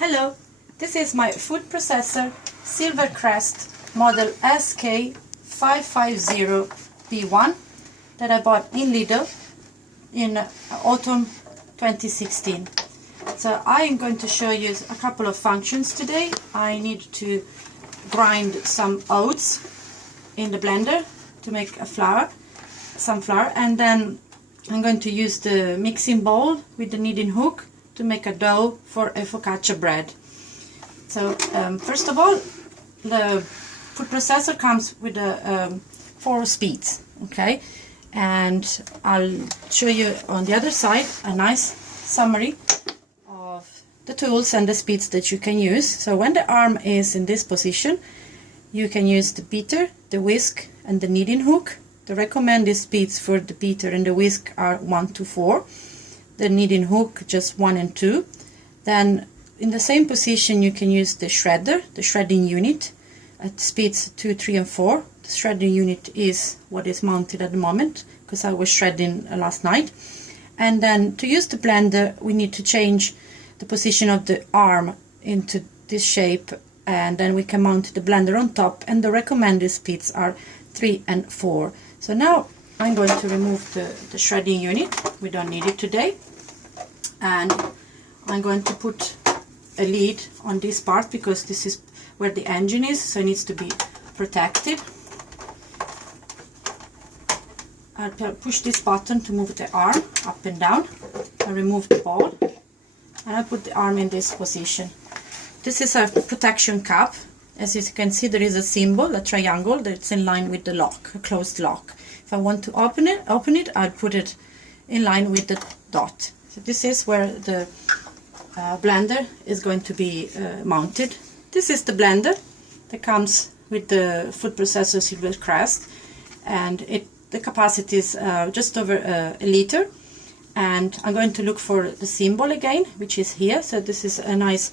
Hello, this is my food processor Silvercrest model SK550B1 that I bought in Lidl in autumn 2016. So I am going to show you a couple of functions today. I need to grind some oats in the blender to make some flour, and then I'm going to use the mixing bowl with the kneading hook to make a dough for a focaccia bread. So first of all, the food processor comes with 4 speeds, okay? And I'll show you on the other side a nice summary of the tools and the speeds that you can use. So when the arm is in this position, you can use the beater, the whisk, and the kneading hook. The recommended speeds for the beater and the whisk are 1 to 4. The kneading hook just 1 and 2. Then in the same position you can use the shredder, the shredding unit, at speeds 2, 3 and 4. The shredding unit is what is mounted at the moment because I was shredding last night. And then to use the blender we need to change the position of the arm into this shape, and then we can mount the blender on top, and the recommended speeds are 3 and 4. So now I'm going to remove the shredding unit. We don't need it today. And I'm going to put a lid on this part because this is where the engine is, so it needs to be protected. I'll push this button to move the arm up and down. I remove the ball and I put the arm in this position. This is a protection cap. As you can see, there is a symbol, a triangle, that's in line with the lock, a closed lock. If I want to open it, I'll put it in line with the dot. So this is where the blender is going to be mounted. This is the blender that comes with the food processor Silvercrest, and the capacity is just over a liter. And I'm going to look for the symbol again, which is here. So this is a nice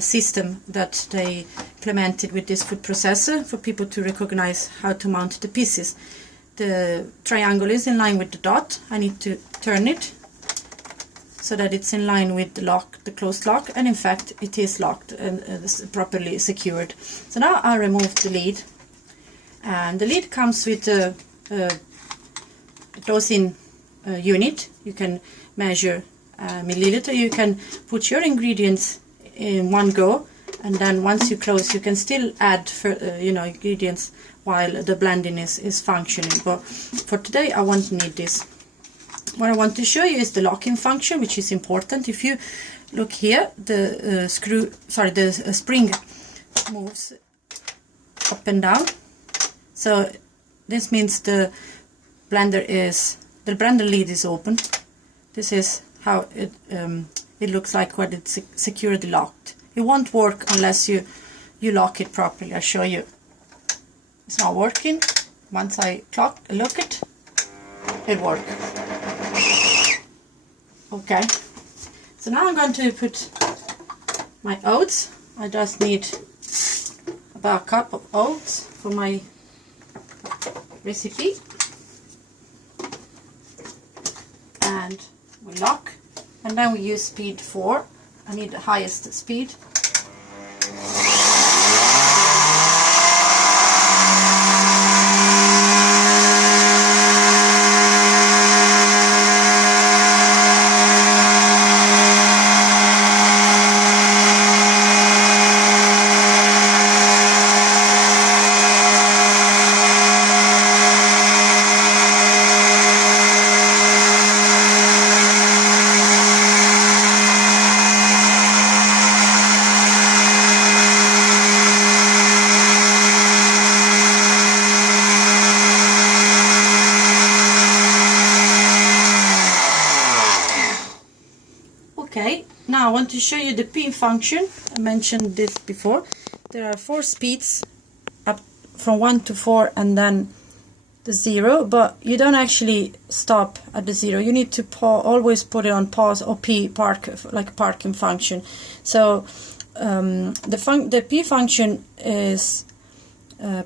system that they implemented with this food processor for people to recognize how to mount the pieces. The triangle is in line with the dot. I need to turn it so that it's in line with the lock, the closed lock, and in fact it is locked and properly secured. So now I'll remove the lid, and the lid comes with a dosing unit. You can measure milliliter. You can put your ingredients in one go, and then once you close you can still add ingredients while the blending is functioning. But for today I won't need this. What I want to show you is the locking function, which is important. If you look here, the spring moves up and down. So this means the blender lid is open. This is how it looks like when it's securely locked. It won't work unless you lock it properly. I'll show you. It's not working. Once I lock it, it works. Okay. So now I'm going to put my oats. I just need about a cup of oats for my recipe. And we lock, and then we use speed 4. I need the highest speed. Okay, now I want to show you the P function. I mentioned this before. There are 4 speeds, up from 1 to 4 and then the 0, but you don't actually stop at the 0. You need to always put it on pause or P, like parking function. So the P function is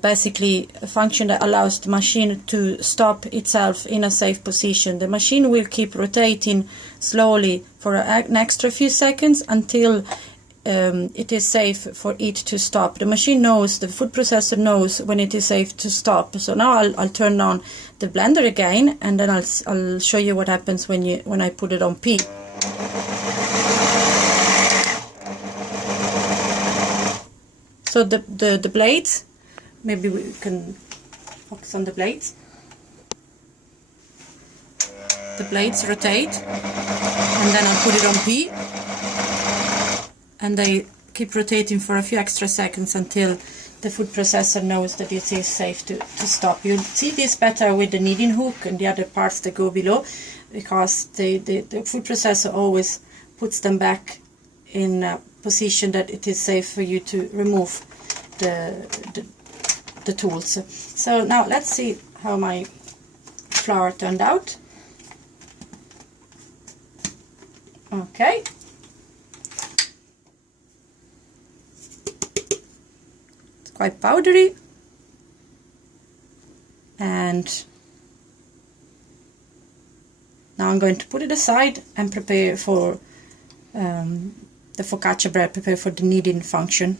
basically a function that allows the machine to stop itself in a safe position. The machine will keep rotating slowly for an extra few seconds until it is safe for it to stop. The machine knows, the food processor knows when it is safe to stop. So now I'll turn on the blender again, and then I'll show you what happens when I put it on P. So the blades, maybe we can focus on the blades. The blades rotate, and then I'll put it on P, and they keep rotating for a few extra seconds until the food processor knows that it is safe to stop. You'll see this better with the kneading hook and the other parts that go below, because the food processor always puts them back in a position that it is safe for you to remove the tools. So now let's see how my flour turned out. Okay. It's quite powdery. And now I'm going to put it aside and prepare for the focaccia bread, prepare for the kneading function.